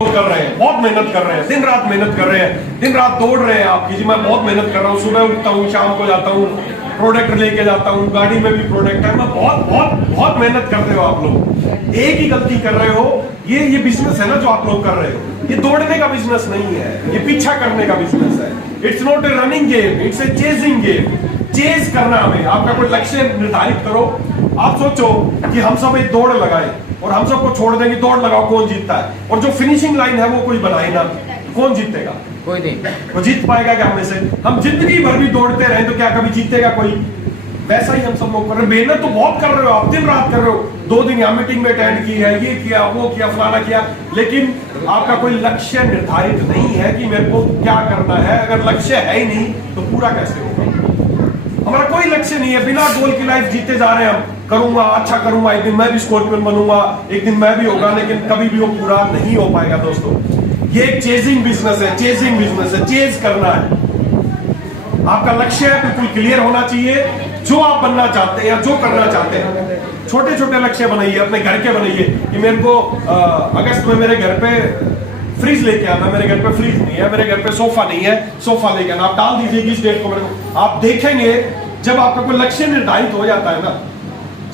कर रहे हैं, बहुत मेहनत कर रहे हैं, दिन रात मेहनत कर रहे हैं, दिन रात दौड़ रहे हैं आपकी जी। मैं बहुत मेहनत कर रहा हूँ, सुबह उठता हूँ, शाम को जाता हूँ, प्रोडक्ट लेके जाता हूँ, गाड़ी में भी प्रोडक्ट है। मैं बहुत बहुत बहुत मेहनत करते हो आप लोग। एक ही गलती कर रहे हो, ये बिजनेस है ना जो आप लोग कर रहे हो, ये दौड़ने का बिजनेस नहीं है, ये पीछा करने का बिजनेस है। It's not a running game, it's a chasing game. Chase करना हमें, आपका कोई लक्ष्य निर्धारित करो। आप सोचो कि हम सब एक दौड़ लगाए और हम सबको छोड़ देंगे, दौड़ लगाओ, कौन जीतता है? और जो फिनिशिंग लाइन है वो कोई बनाए ना, कौन जीतेगा? कोई नहीं। वो जीत पाएगा क्या हमें से? हम जिंदगी भर भी दौड़ते रहे तो क्या कभी जीतेगा कोई? वैसा ही हम सब लोग कर रहे हैं। मेहनत तो बहुत कर रहे हो आप, दिन रात कर रहे हो। 2 दिन यहाँ मीटिंग में अटेंड की है, ये किया, वो किया, फलाना किया, लेकिन आपका कोई लक्ष्य निर्धारित नहीं है कि मेरे को क्या करना है। अगर लक्ष्य है ही नहीं तो पूरा कैसे होगा? हमारा कोई लक्ष्य नहीं है, बिना गोल की लाइफ जीते जा रहे हैं हम। करूंगा, अच्छा करूंगा, एक दिन मैं भी स्कॉर्पियन बनूंगा, एक दिन मैं भी होगा, लेकिन कभी भी वो पूरा नहीं हो पाएगा दोस्तों। ये एक चेजिंग बिजनेस है, चेजिंग बिजनेस है, चेज करना है। आपका लक्ष्य बिल्कुल क्लियर होना चाहिए, जो आप बनना चाहते हैं या जो करना चाहते हैं। छोटे छोटे लक्ष्य बनाइए, अपने घर के बनाइए कि मेरे को अगस्त में मेरे घर पे फ्रिज लेके आना, मेरे घर पे फ्रिज नहीं है, मेरे घर पे सोफा नहीं है, सोफा लेके आना। आप डाल दीजिए इस डेट को मेरे को। आप देखेंगे जब आपका कोई लक्ष्य निर्धारित हो जाता है ना,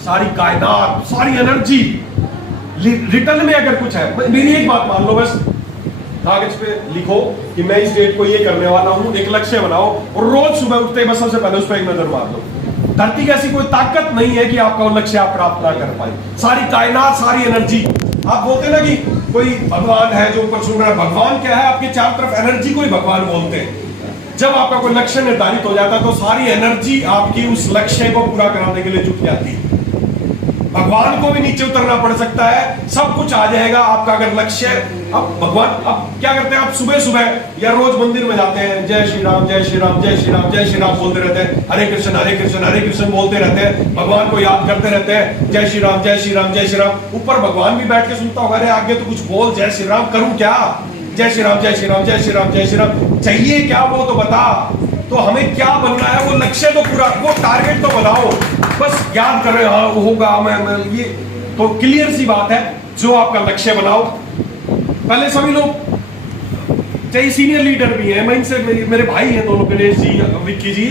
सारी कायनात, सारी एनर्जी रिटर्न में अगर कुछ है, मेरी एक बात मान लो, बस कागज पे लिखो कि मैं इस डेट को ये करने वाला हूं, एक लक्ष्य बनाओ और रोज सुबह उठते ही बस सबसे पहले उस पर एक नजर मार दो। धरती की ऐसी कोई ताकत नहीं है कि आपका वो लक्ष्य आप प्राप्त ना कर पाए। सारी कायनात, सारी एनर्जी, आप बोलते ना कि कोई भगवान है जो ऊपर सुन रहा है, भगवान क्या है? आपके चारों तरफ एनर्जी को ही भगवान बोलते हैं। जब आपका कोई लक्ष्य निर्धारित हो जाता है तो सारी एनर्जी आपकी उस लक्ष्य को पूरा कराने के लिए जुट जाती है। भगवान को भी नीचे उतरना पड़ सकता है, सब कुछ आ जाएगा आपका अगर लक्ष्य। अब भगवान अब क्या करते हैं? आप सुबह सुबह या रोज मंदिर में जाते हैं, जय श्री राम, जय श्री राम, जय श्री राम, जय श्री राम बोलते रहते हैं, हरे कृष्ण हरे कृष्ण हरे कृष्ण बोलते रहते हैं, भगवान को याद करते रहते हैं, जय श्री राम, जय श्री राम, जय श्री राम। ऊपर भगवान भी बैठ के सुनता होगा, अरे आगे तो कुछ बोल, जय श्री राम करूं क्या? जय श्री राम, जय श्री राम, जय श्री राम, जय श्री राम। चाहिए क्या वो तो बता। तो हमें क्या बनना है, वो लक्ष्य तो पूरा, वो टारगेट तो बनाओ। बस याद कर रहे हो, हाँ वो होगा, मैं ये तो क्लियर सी बात है। जो आपका लक्ष्य बनाओ, पहले सभी लोग, चाहे सीनियर लीडर भी हैं, मैं इनसे, मेरे भाई हैं दोनों, गणेश जी, विक्की जी,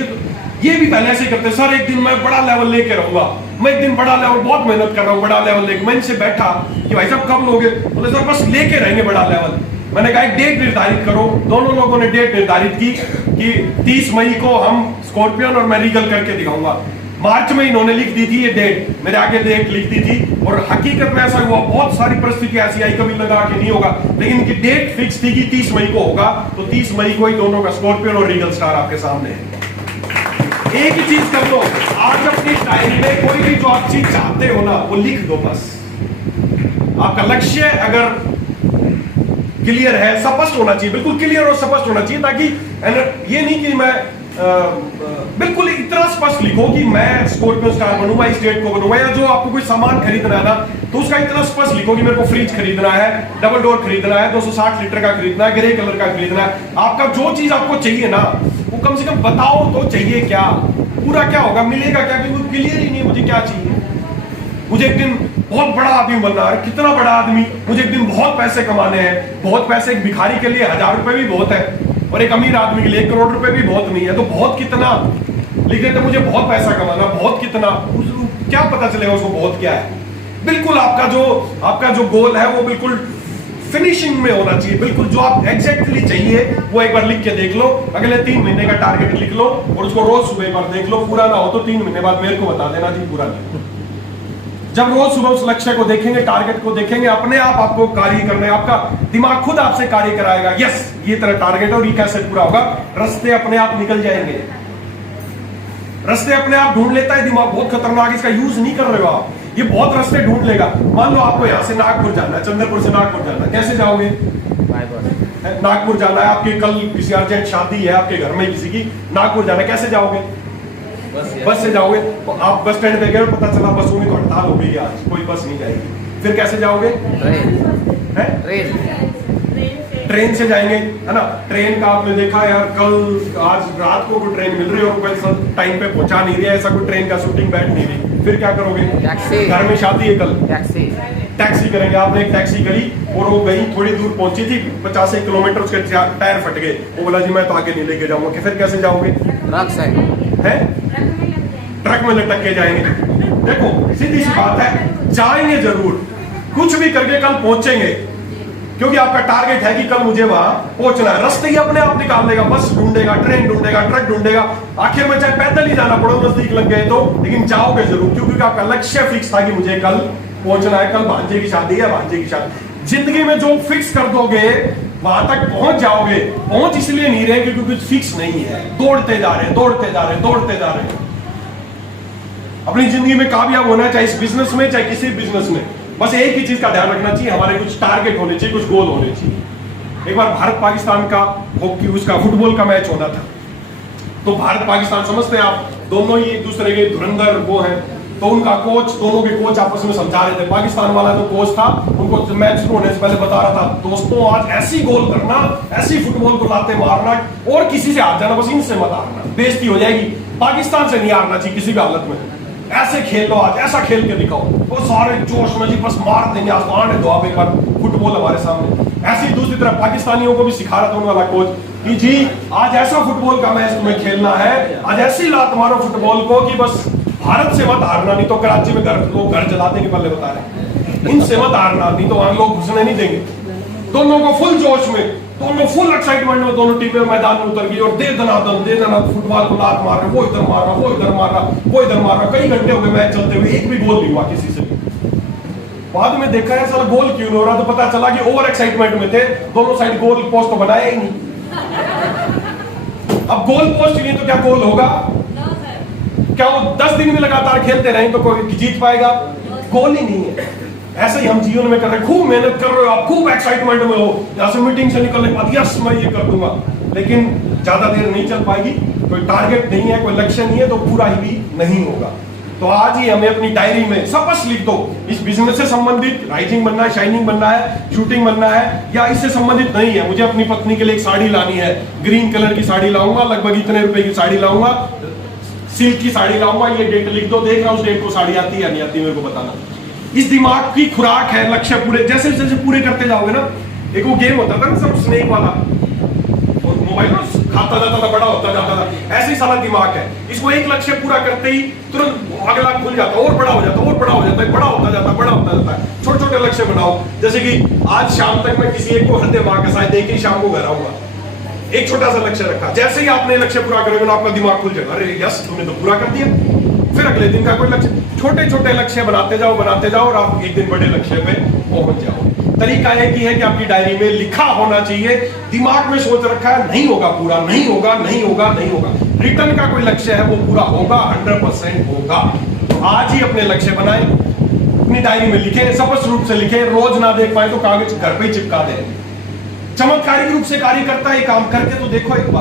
ये भी पहले ऐसे करते, सर एक दिन मैं बड़ा लेवल लेके रहूंगा, मैं एक दिन बड़ा लेवल, बहुत मेहनत कर रहा हूँ बड़ा लेवल लेके। मैं इनसे बैठा कि भाई साहब कब लोगे? बोले सर बस लेके रहेंगे बड़ा लेवल। मैंने कहा एक डेट निर्धारित करो। दोनों लोगों ने डेट निर्धारित की कि 30 मई को हम स्कॉर्पियन और मैं रीगल करके दिखाऊंगा। मार्च में इन्होंने लिख दी थी ये डेट, मेरे आगे डेट लिख दी थी, और हकीकत में ऐसा हुआ। बहुत सारी परिस्थिति ऐसी आई, कभी लगा कि नहीं होगा, लेकिन इनकी डेट फिक्स थी कि 30 मई को होगा। तो 30 मई को ही दोनों का स्कॉर्पियन और रीगल स्टार आपके सामने है। एक ही चीज कर लो, आज अपनी डायरी में कोई भी जो आप चीज चाहते हो ना, वो लिख दो बस। आपका लक्ष्य अगर क्लियर है, स्पष्ट होना चाहिए, बिल्कुल क्लियर और स्पष्ट होना चाहिए, ताकि ये नहीं कि मैं बिल्कुल इतना स्पष्ट लिखो कि मैं स्कॉर्पियन स्टार बनूंगा, इस डेट को बनूंगा। या जो आपको कोई सामान खरीदना है ना, तो उसका इतना स्पष्ट लिखो कि मेरे को फ्रिज खरीदना है, डबल डोर खरीदना है, 260 लीटर का खरीदना है, ग्रे कलर का खरीदना है। आपका जो चीज आपको चाहिए ना, वो कम से कम बताओ तो चाहिए क्या, पूरा क्या होगा, मिलेगा क्या, क्योंकि क्लियर ही नहीं है मुझे क्या चाहिए। मुझे एक दिन बहुत बड़ा आदमी बनना है, कितना बड़ा आदमी, मुझे एक दिन बहुत पैसे कमाने हैं। बहुत पैसे, एक भिखारी के लिए 1000 रुपए भी बहुत है, और एक अमीर आदमी के लिए 1 करोड़ रुपए भी बहुत नहीं है। तो बहुत कितना लिख देते, मुझे बहुत पैसा कमाना, बहुत कितना, क्या पता चलेगा उसको बहुत क्या है। बिल्कुल आपका जो गोल है वो बिल्कुल फिनिशिंग में होना चाहिए। बिल्कुल जो आप एग्जैक्टली चाहिए वो एक बार लिख के देख लो। अगले 3 महीने का टारगेट लिख लो और उसको रोज सुबह एक बार देख लो। पूरा ना हो तो 3 महीने बाद मेरे को बता देना जी पूरा नहीं। जब रोज सुबह उस लक्ष्य को देखेंगे, टारगेट को देखेंगे, अपने आप आपको कार्य करने, आपका दिमाग खुद आपसे कार्य कराएगा। यस, ये तरह टारगेट और ये कैसे पूरा होगा। रास्ते अपने आप निकल जाएंगे, रास्ते अपने आप ढूंढ लेता है दिमाग। बहुत खतरनाक, इसका यूज नहीं कर रहे हो आप, ये बहुत रास्ते ढूंढ लेगा। मान लो आपको यहाँ से नागपुर जाना है, चंद्रपुर से नागपुर जाना है, कैसे जाओगे? नागपुर जाना है, आपके कल किसी अर्जेंट शादी है आपके घर में किसी की, नागपुर जाना है, कैसे जाओगे? बस से जाओगे। तो आप बस स्टैंड पे गए, पता चला बसों में तो हड़ताल हो गई, आज कोई बस नहीं जाएगी, फिर कैसे जाओगे? ट्रेन से जाएंगे, है ना। ट्रेन का आपने देखा यार, कल आज रात को कोई ट्रेन मिल रही है और कोई टाइम पे पहुंचा नहीं रही है, ऐसा कोई ट्रेन का शूटिंग बैठ नहीं रही, फिर क्या करोगे? टैक्सी, घर में शादी है कल, टैक्सी टैक्सी करेंगे। आपने एक टैक्सी करी, और वो गई, थोड़ी दूर पहुंची थी, 50 किलोमीटर, उसके टायर फट गए। वो बोला जी मैं तो आगे नहीं लेके जाऊंगा। कि फिर कैसे जाओगे? ट्रक से है, ट्रक में लटक के जाएंगे। देखो सीधी सी बात है, जाएंगे जरूर, कुछ भी करके कल पहुंचेंगे, क्योंकि आपका टारगेट है कि कल मुझे वहां पहुंचना है। रास्ते ही अपने आप निकाल देगा, बस ढूंढेगा, ट्रेन ढूंढेगा, ट्रक ढूंढेगा, आखिर में चाहे पैदल ही जाना पड़ो, नजदीक लग गए तो, लेकिन जाओगे जरूर, क्योंकि आपका लक्ष्य फिक्स था कि मुझे कल पहुंचना है, कल भांजे की शादी है, भांजे की शादी। जिंदगी में जो फिक्स कर दोगे वहां तक पहुंच जाओगे। पहुंच इसलिए नहीं रहे क्योंकि कुछ फिक्स नहीं है, दौड़ते जा रहे हैं, दौड़ते जा रहे हैं, दौड़ते जा रहे हैं। अपनी जिंदगी में कामयाब होना, चाहे इस बिजनेस में चाहे किसी बिजनेस में, बस एक ही चीज का ध्यान रखना चाहिए, हमारे कुछ टारगेट होने चाहिए, कुछ गोल होने चाहिए। एक बार भारत पाकिस्तान का हॉकी, उसका फुटबॉल का मैच होना था, तो भारत पाकिस्तान समझते हैं आप, दोनों ही एक दूसरे के धुरंधर वो हैं। तो उनका कोच, दोनों के कोच आपस में समझा रहे थे। पाकिस्तान वाला जो कोच था, उनको मैच शुरू होने से पहले बता रहा था, दोस्तों आज ऐसी गोल करना, ऐसी फुटबॉल को लाते मारना, और किसी से हार जाना, बस इनसे मत हारना, बेइज्जती हो जाएगी। पाकिस्तान से नहीं हारना चाहिए किसी भी हालत में, ऐसे खेल लो आज, ऐसा खेल के दिखाओ। वो सारे जोश में जी बस मार देंगे, आज आने दो आप एक बार फुटबॉल हमारे सामने। ऐसी दूसरी तरफ पाकिस्तानियों को भी सिखा रहा था उन वाला कोच कि जी आज ऐसा फुटबॉल का मैच तुम्हें खेलना है, आज ऐसी लात मारो फुटबॉल को कि बस भारत से मत हारना, नहीं तो कराची में लोग घर जला देंगे, पहले बता रहे, इनसे मत हारना, नहीं तो वहां लोग घुसने नहीं देंगे। दोनों को फुल जोश में, दोनों फुल एक्साइटमेंट में, दोनों टीमें मैदान में उतर गई और दे दनादन फुटबॉल को लात मार रहे, वो इधर मार रहा, वो इधर मार रहा, वो इधर मार रहा। कई घंटे हो गए मैच चलते हुए, एक भी गोल नहीं हुआ किसी से। बाद में देखा है साला गोल क्यों नहीं हो रहा, तो पता चला कि ओवर एक्साइटमेंट में थे, दोनों साइड गोल पोस्ट तो बनाया ही नहीं। अब गोल पोस्ट नहीं तो क्या गोल होगा? क्या वो 10 दिन में लगातार खेलते रहे तो कोई जीत पाएगा? गोल ही नहीं है। ऐसे ही हम जीवन में कर रहे हैं, खूब मेहनत कर रहे हो आप, खूब एक्साइटमेंट में हो, यहाँ से मीटिंग से निकलने के बाद यस मैं ये कर दूंगा, लेकिन ज्यादा देर नहीं चल पाएगी। कोई टारगेट नहीं है, कोई लक्ष्य नहीं है, तो पूरा ही भी नहीं होगा। तो आज ही हमें अपनी डायरी में सब कुछ लिख दो, इस बिजनेस से संबंधित राइजिंग बनना है, शाइनिंग बनना है, शूटिंग बनना है, या इससे संबंधित नहीं है, मुझे अपनी पत्नी के लिए एक साड़ी लानी है, ग्रीन कलर की साड़ी लाऊंगा, लगभग इतने रुपए की साड़ी लाऊंगा, सिल्क की साड़ी लाऊंगा, ये डेट लिख दो, देख रहा हूं उस डेट को साड़ी आती है या नहीं आती, मेरे को बताना। इस दिमाग की खुराक है लक्ष्य पूरे, जैसे जैसे पूरे करते जाओगे ना, एक वो गेम होता था ना सब स्नेक वाला, मोबाइल में खाता जाता था, बड़ा होता जाता था, ऐसे ही सारा दिमाग है। इसको एक लक्ष्य पूरा करते ही तुरंत अगला खुल जाता, और बड़ा हो जाता, और बड़ा हो जाता है, बड़ा होता जाता, बड़ा होता जाता है। छोटे छोटे लक्ष्य बनाओ, जैसे कि आज शाम तक मैं किसी एक को हृदय मां का साथ देके शाम को घर आऊंगा, एक छोटा सा लक्ष्य रखा। जैसे ही आपने लक्ष्य पूरा करोगे ना, आपका दिमाग खुल जाएगा, अरे यस तुमने तो पूरा कर दिया। फिर अगले दिन का कोई लक्ष्य, छोटे छोटे लक्ष्य बनाते जाओ और आप एक दिन बड़े लक्ष्य पे पहुंच जाओ। तरीका एक ही है कि आपकी डायरी में लिखा होना चाहिए, दिमाग में सोच रखा है नहीं होगा पूरा, नहीं होगा, नहीं होगा, नहीं होगा। रिटर्न का कोई लक्ष्य है वो पूरा होगा, 100% होगा। तो आज ही अपने लक्ष्य बनाए, अपनी डायरी में लिखे, स्पष्ट रूप से लिखे, रोज ना देख पाए तो कागज घर पे ही चिपका दें। चमत्कारिक रूप से कार्य करता है काम, करके तो देखो एक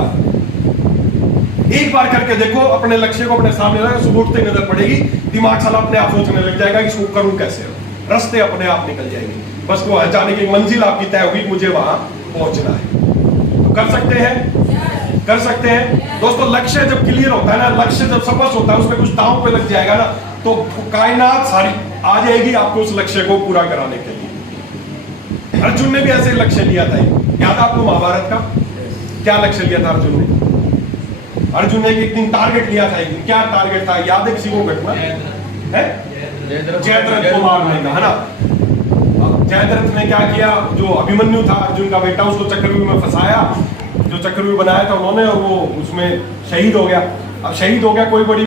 बार करके देखो, अपने लक्ष्य को अपने सामने रखो, सुबह उठते नजर पड़ेगी, दिमाग साला अपने आप सोचने लग जाएगा कि इसको करूं कैसे, रास्ते अपने आप निकल जाएंगे, बस वो जाने की मंजिल आपकी तय होगी, मुझे वहां पहुंचना है। तो कर सकते हैं, कर सकते हैं दोस्तों। लक्ष्य जब क्लियर होता है ना, लक्ष्य जब स्पष्ट होता है, उसमें कुछ दांव पे लग जाएगा ना, तो कायनात सारी आ जाएगी आपको उस लक्ष्य को पूरा कराने के लिए। अर्जुन ने भी ऐसे लक्ष्य लिया था, याद आपको महाभारत का क्या लक्ष्य लिया था अर्जुन ने? अर्जुन ने एक दिन टारगेट लिया था, एक दिन क्या टारगेट था याद है किसी को? घटना है जयद्रथ को मारने का, है ना। जयद्रथ ने क्या किया, जो अभिमन्यु था अर्जुन का बेटा, उसको चक्रव्यूह में फंसाया, जो चक्रव्यूह बनाया था उन्होंने, और वो उसमें शहीद हो गया। अब शहीद हो गया, कोई बड़ी